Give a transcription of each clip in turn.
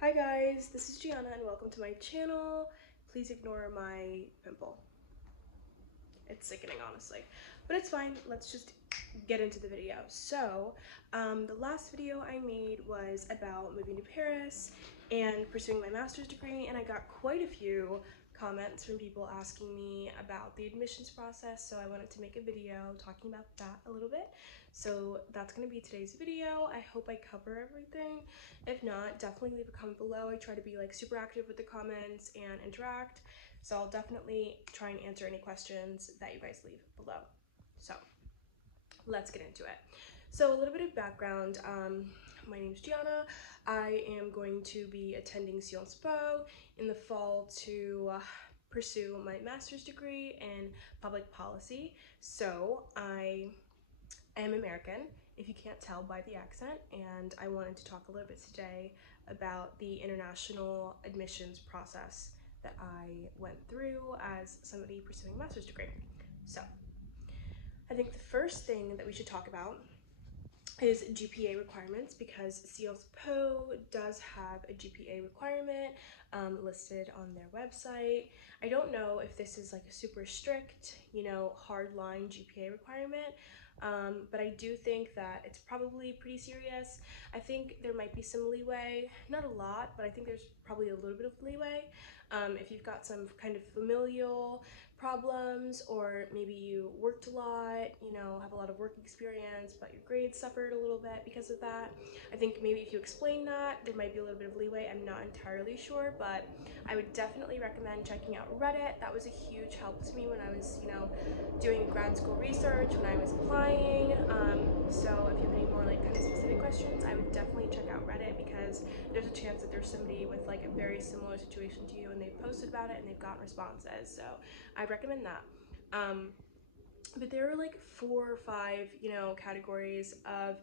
Hi guys, this is Gianna and welcome to my channel. Please ignore my pimple. It's sickening, honestly, but it's fine. Let's just get into the video. So, the last video I made was about moving to Paris and pursuing my master's degree, and I got quite a few comments from people asking me about the admissions process, so I wanted to make a video talking about that a little bit. So that's going to be today's video. I hope I cover everything. If not, definitely leave a comment below. I try to be like super active with the comments and interact, so I'll definitely try and answer any questions that you guys leave below. So let's get into it. So a little bit of background. My name is Gianna. I am going to be attending SciencesPo in the fall to pursue my master's degree in public policy. So I am American, if you can't tell by the accent, and I wanted to talk a little bit today about the international admissions process that I went through as somebody pursuing a master's degree. So I think the first thing that we should talk about is GPA requirements, because SciencesPo does have a GPA requirement listed on their website. I don't know if this is like a super strict, hard line GPA requirement, but I do think that it's probably pretty serious. I think there might be some leeway, not a lot, but I think there's probably a little bit of leeway if you've got some kind of familial problems, or maybe you worked a lot, have a lot of work experience, but your grades suffered a little bit because of that. I think maybe if you explain that, there might be a little bit of leeway. I'm not entirely sure, but I would definitely recommend checking out Reddit. That was a huge help to me when I was, doing grad school research, when I was applying. So if you have any more like kind of specific questions, I would definitely check out Reddit, because there's a chance that there's somebody with like a very similar situation to you and they've posted about it and they've gotten responses. So I recommend that. But there are like 4 or 5, categories of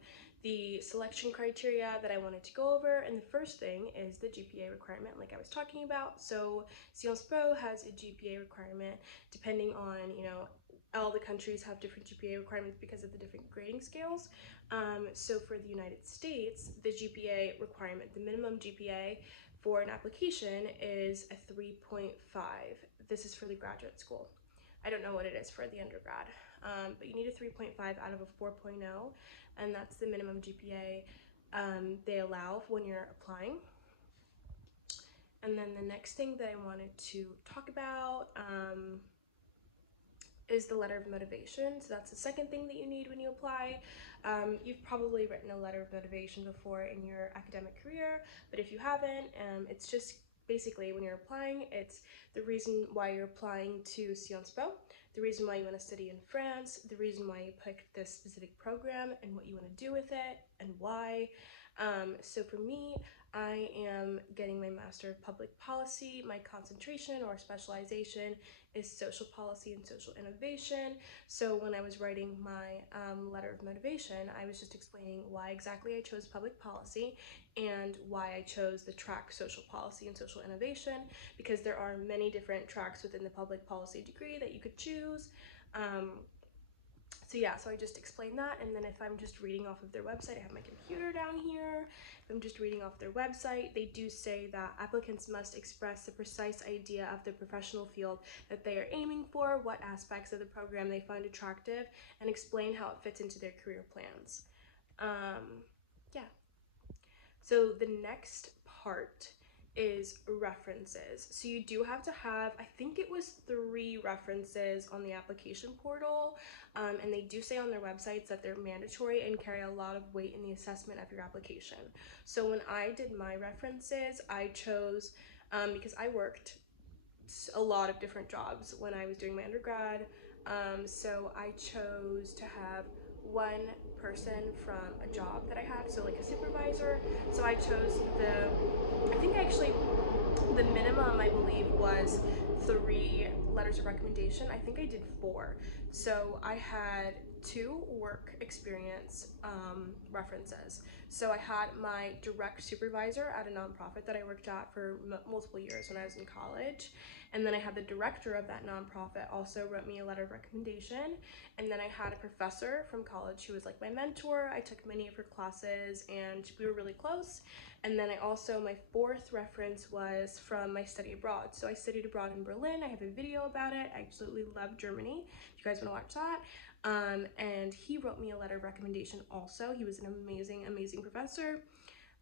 the selection criteria that I wanted to go over. And the first thing is the GPA requirement, like I was talking about. So SciencesPo has a GPA requirement depending on, all the countries have different GPA requirements because of the different grading scales. So for the United States, the GPA requirement, the minimum GPA for an application is a 3.5. This is for the graduate school. I don't know what it is for the undergrad, but you need a 3.5 out of a 4.0, and that's the minimum GPA they allow when you're applying. And then the next thing that I wanted to talk about is the letter of motivation. So that's the second thing that you need when you apply. You've probably written a letter of motivation before in your academic career, but if you haven't, it's just basically when you're applying, it's the reason why you're applying to SciencesPo, the reason why you want to study in France, the reason why you picked this specific program and what you want to do with it and why. So for me, I am getting my Master of Public Policy. My concentration or specialization is social policy and social innovation. So when I was writing my letter of motivation, I was just explaining why exactly I chose public policy and why I chose the track social policy and social innovation, because there are many different tracks within the public policy degree that you could choose. So I just explained that, and then if I'm just reading off of their website, I have my computer down here. If I'm just reading off their website, they do say that applicants must express the precise idea of the professional field that they are aiming for, what aspects of the program they find attractive, and explain how it fits into their career plans. So the next part is references. So you do have to have, I think it was 3 references on the application portal, and they do say on their websites that they're mandatory and carry a lot of weight in the assessment of your application. So when I did my references, I chose, because I worked a lot of different jobs when I was doing my undergrad, so I chose to have one person from a job that I had, so like a supervisor. So I chose the minimum I believe was 3 letters of recommendation. I think I did 4. So I had 2 work experience references. So I had my direct supervisor at a nonprofit that I worked at for multiple years when I was in college, and then I had the director of that nonprofit also wrote me a letter of recommendation, and then I had a professor from college who was like my mentor. I took many of her classes and we were really close. And then I also, my 4th reference was from my study abroad. So I studied abroad in Berlin. I have a video about it. I absolutely love Germany, if you guys want to watch that. And he wrote me a letter of recommendation also. He was an amazing professor.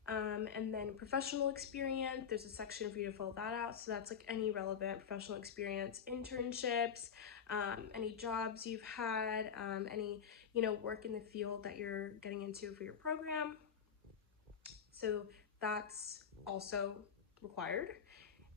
And then professional experience, there's a section for you to fill that out. So that's like any relevant professional experience, internships, any jobs you've had, any, you know, work in the field that you're getting into for your program. So that's also required.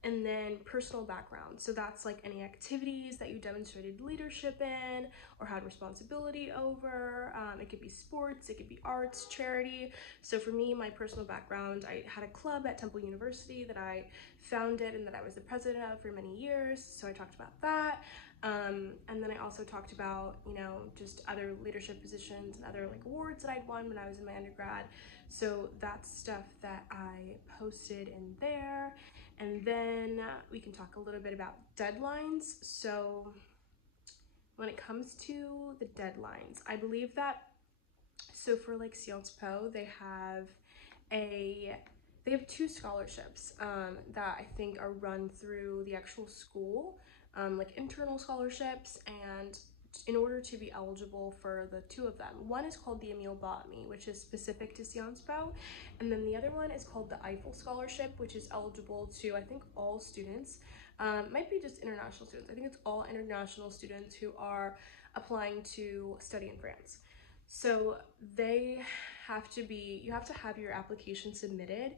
And then personal background. So that's like any activities that you demonstrated leadership in or had responsibility over. It could be sports, it could be arts, charity. So for me, my personal background, I had a club at Temple University that I founded and that I was the president of for many years. So I talked about that. And then I also talked about, you know, just other leadership positions and other like awards that I'd won when I was in my undergrad. So that's stuff that I posted in there. And then we can talk a little bit about deadlines. So when it comes to the deadlines, I believe that, so for like SciencesPo, they have 2 scholarships that I think are run through the actual school, like internal scholarships, and in order to be eligible for the 2 of them. One is called the Emil Botany, which is specific to SciencesPo, and then the other one is called the Eiffel Scholarship, which is eligible to, I think, all students. Might be just international students. I think it's all international students who are applying to study in France. So they have to be, you have to have your application submitted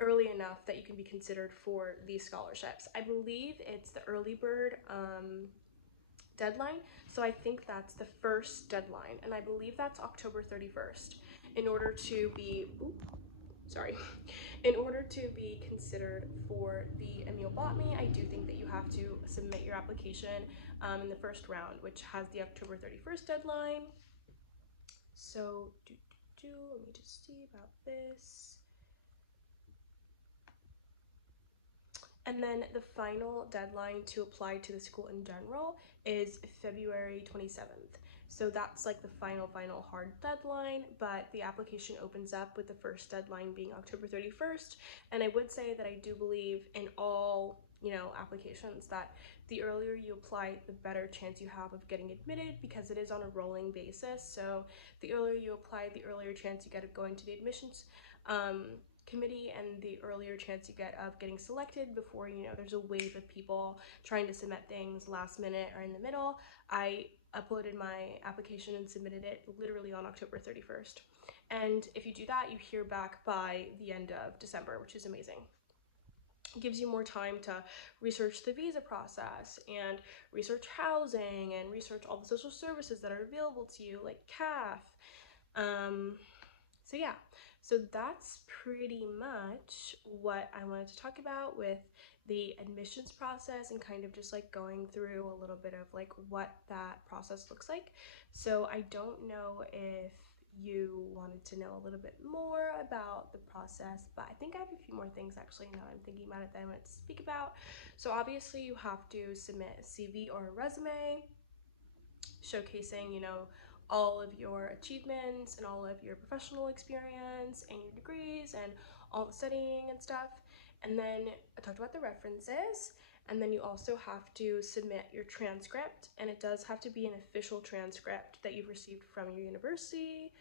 early enough that you can be considered for these scholarships. I believe it's the early bird deadline, so I think that's the first deadline, and I believe that's October 31st. In order to be, in order to be considered for the Emil Botany, I do think that you have to submit your application in the first round, which has the October 31st deadline. So let me just see about this. And then the final deadline to apply to the school in general is February 27th. So that's like the final hard deadline, but the application opens up with the first deadline being October 31st. And I would say that I do believe in all, you know, applications that the earlier you apply, the better chance you have of getting admitted, because it is on a rolling basis. So the earlier you apply, the earlier chance you get of going to the admissions committee, and the earlier chance you get of getting selected before, you know, there's a wave of people trying to submit things last minute or in the middle. I uploaded my application and submitted it literally on October 31st. And if you do that, you hear back by the end of December, which is amazing. It gives you more time to research the visa process and research housing and research all the social services that are available to you, like CAF. So yeah, so that's pretty much what I wanted to talk about with the admissions process, and kind of just like going through a little bit of like what that process looks like. So I don't know if you wanted to know a little bit more about the process, but I think I have a few more things actually now I'm thinking about it that I wanted to speak about. So obviously you have to submit a CV or a resume showcasing, you know, all of your achievements and all of your professional experience and your degrees and all the studying and stuff. And then I talked about the references, and then you also have to submit your transcript, and it does have to be an official transcript that you've received from your university.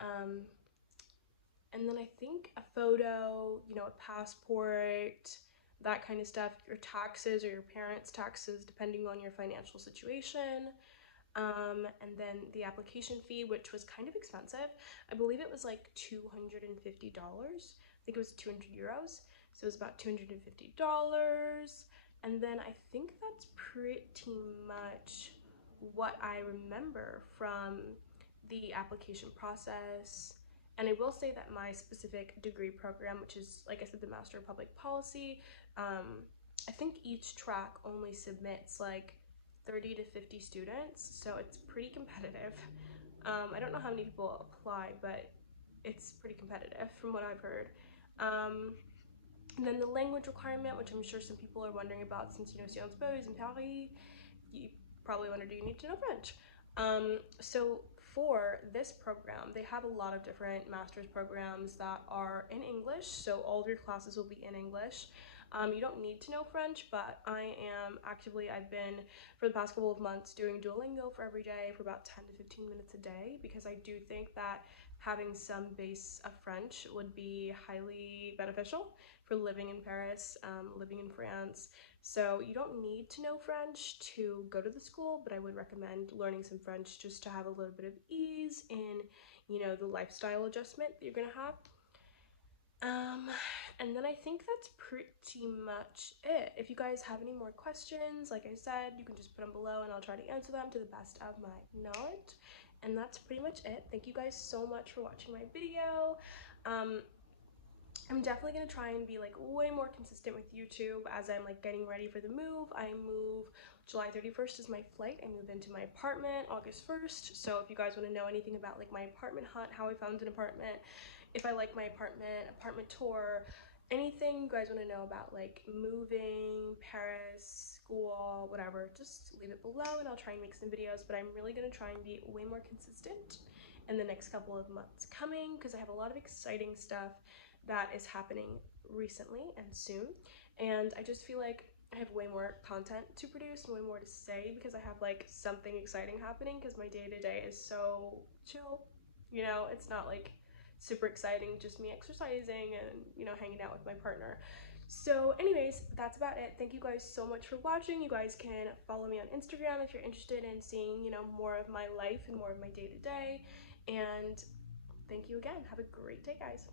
And then I think a photo, you know, a passport, that kind of stuff, your taxes or your parents' taxes, depending on your financial situation. And then the application fee, which was kind of expensive. I believe it was like $250. I think it was 200 euros. So it was about $250. And then I think that's pretty much what I remember from the application process. And I will say that my specific degree program, which is, like I said, the Master of Public Policy, I think each track only submits like 30 to 50 students, so it's pretty competitive. I don't know how many people apply, but it's pretty competitive from what I've heard. And then the language requirement, which I'm sure some people are wondering about, since you know SciencesPo is in Paris, you probably wonder, do you need to know French? So for this program, they have a lot of different master's programs that are in English, so all of your classes will be in English. You don't need to know French, but I've been, for the past couple of months, doing Duolingo for every day for about 10 to 15 minutes a day, because I do think that having some base of French would be highly beneficial for living in Paris, living in France. So you don't need to know French to go to the school, but I would recommend learning some French just to have a little bit of ease in, you know, the lifestyle adjustment that you're gonna have. And then I think that's pretty much it. If you guys have any more questions, like I said, you can just put them below and I'll try to answer them to the best of my knowledge. And that's pretty much it. Thank you guys so much for watching my video. I'm definitely gonna try and be like way more consistent with YouTube as I'm like getting ready for the move. I move July 31st is my flight. I move into my apartment August 1st. So if you guys want to know anything about like my apartment hunt, how I found an apartment, if I like my apartment tour, anything you guys want to know about like moving, Paris, school, whatever, just leave it below and I'll try and make some videos. But I'm really gonna try and be way more consistent in the next couple of months coming, because I have a lot of exciting stuff that is happening recently and soon, and I just feel like I have way more content to produce and way more to say because I have like something exciting happening, because my day-to-day is so chill, you know, it's not like super exciting, just me exercising and, you know, hanging out with my partner. So anyways, that's about it. Thank you guys so much for watching. You guys can follow me on Instagram if you're interested in seeing, you know, more of my life and more of my day-to-day, and thank you again. Have a great day, guys.